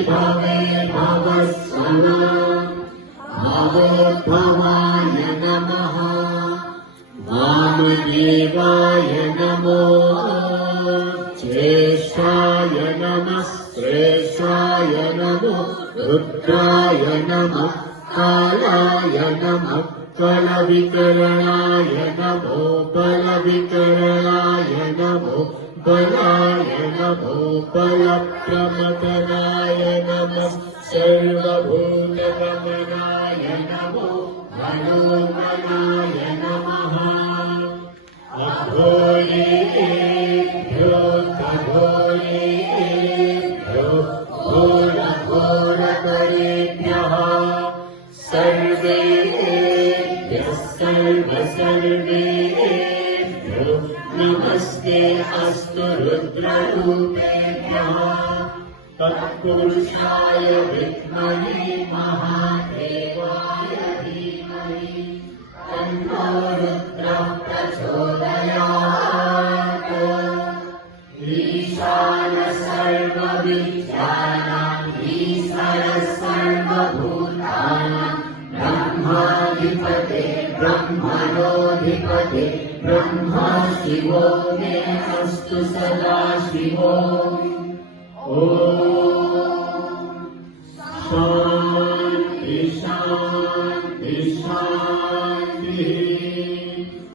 विभवे भवः स्वः भवोद्भवाय नमः वामदेवाय नमो ज्येष्ठाय नमः श्रेष्ठाय नमो रुद्राय नमः कालाय नमः कलविकरणाय नमो बलविकरणाय नमो बलाय नमो बलप्रमदनाय नमः सर्वभूतगमनाय नमो मनोमनाय नमः अघोरेभ्यो अघोरेभ्यो घोरघोरकरेभ्यः सर्वेभ्यः सर्वेभ्यो नमस्ते अस्तु रुद्ररूपेभ्यः तत्पुरुषाय विद्महे महादेवाय धीमहि तन्नो रुद्रः प्रचोदयात् ईशान सर्वविद्यानां ईश्वरः सर्वभूतानां ब्रह्माधिपते ब्रह्मणोऽधिपते ब्रह्मा शिवो मे अस्तु सदा शिवो ॐ